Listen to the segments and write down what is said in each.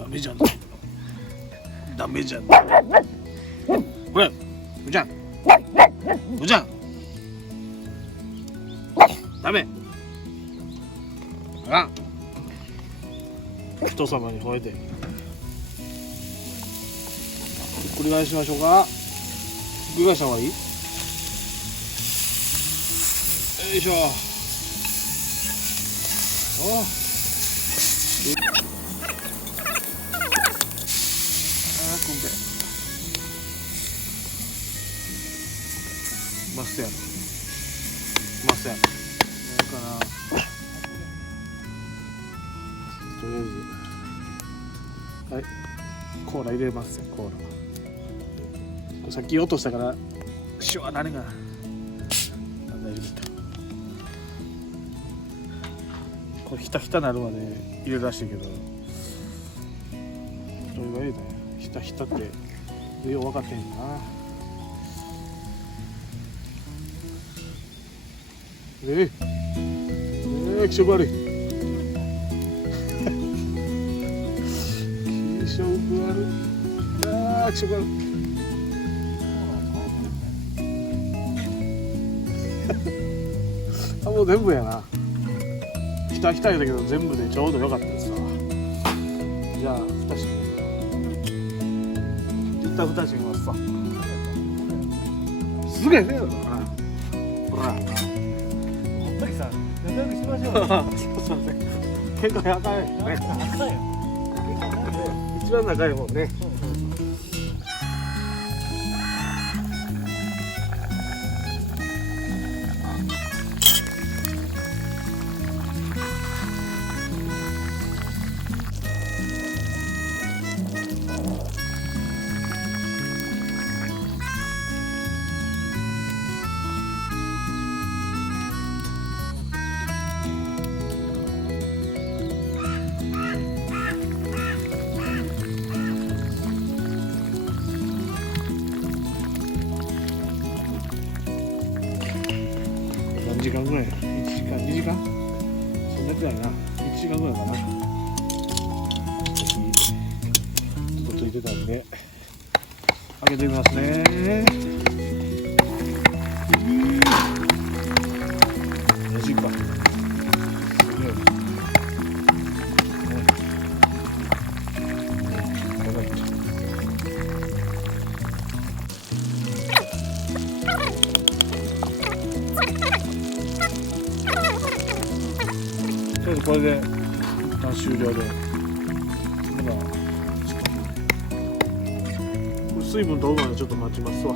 ダメじゃんダメじゃんこれむちゃんむちゃんダメあらん人様に吠えてひっくり返しましょうか。ひっくり返した方がいい。よいしょ。おこんべマスやろマスやろなんかな。とりあえずはいコーラ入れますよ。コーラさっき落としたからシュワ何が大丈夫だ。これひたひたなるまで入れ出してるけどそれがいいね。ひたひたってよう分かってんな。気色悪い気色悪い気色悪いあもう全部やな。ひたひたやだけど全部でちょうどよかったですわ。じゃあ蓋して一旦蓋してみますさ。すげえねえだろなほら滝さん仲良くしましょうすいません喧嘩仲良いね。仲よ一番仲いいもんね。何時間ぐらい ?1 時間2時間そんなくらいな。1時間ぐらいかな。ずっとついてたんで開けてみますね。マジかこれで一旦終了で、まだ水分飛ぶまでちょっと待ちますわ。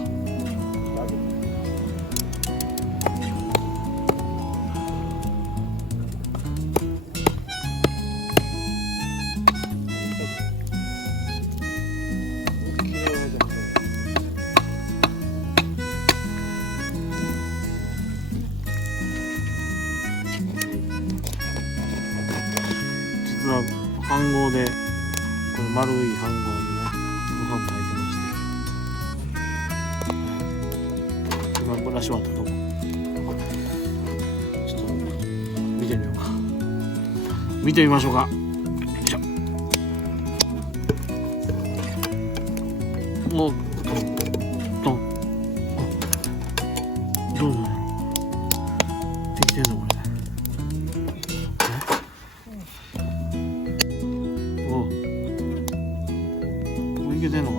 実は飯盒でこの丸い飯盒でねご飯炊いてまして、今蒸らし終わったとこちょっと見てみようか。見てみましょうか。よいしょ。もうドンどうなのできてんのこれ。いけてんのか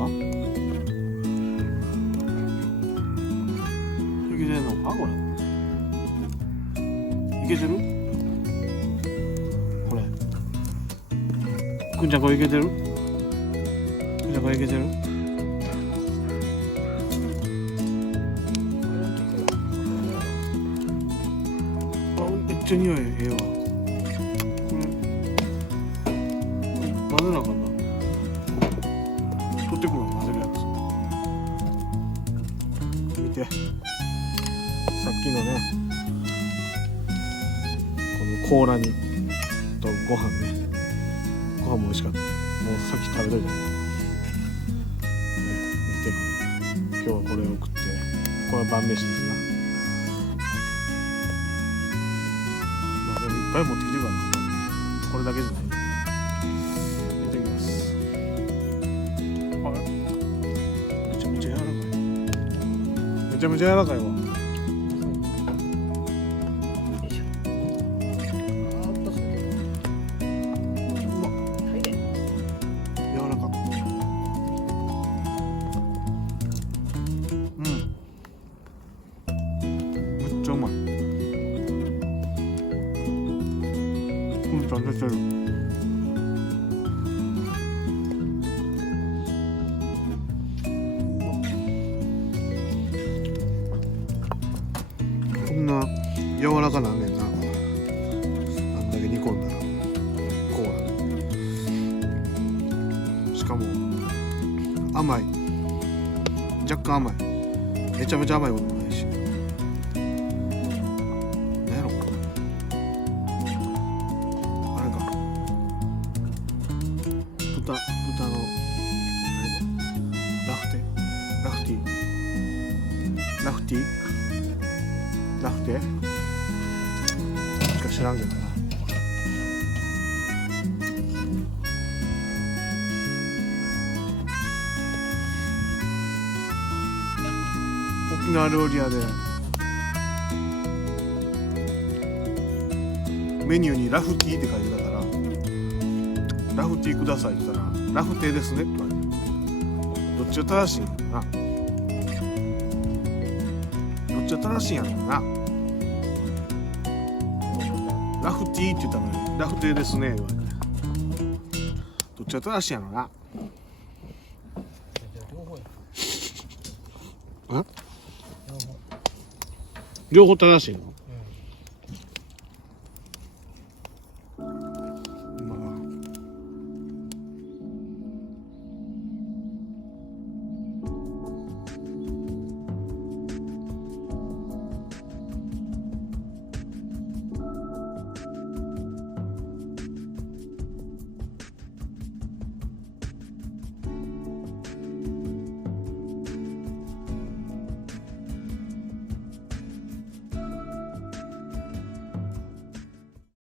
いけてんのかこれいけてるこれくんちゃんこれいけてるくんちゃんこれいけてるあめっちゃ匂いええわ。これ混ぜなあかんな。取ってくるの混ぜるやつ見て。さっきのねこの甲羅にとご飯ね。ご飯も美味しかった。もうさっき食べといたね。見てこれ今日はこれを食ってこれは晩飯ですな。まあでもいっぱい持ってきてるからな。これだけじゃない。いただきます。めちゃめちゃ柔らかいわ。よいしょ。あーっとする。はいで。柔らか。うんめっちゃうまい。ちゃん出てる。こんな柔らかなんねんな。あんだけ煮込んだらコーラで。しかも甘い、若干甘い、めちゃめちゃ甘いこともないし。なんやろあれか、豚のラフテしか知らんけどな。沖縄料理屋でメニューにラフティーって書いてたから、ラフティーくださいって言ったらラフテーですねって言われて、どっちが正しいんやろな。どっちが正しいんやろな。ラフティーって言ったのにラフテーですね言われて、どっちが正しいんやろな。両方や。両方正しいの？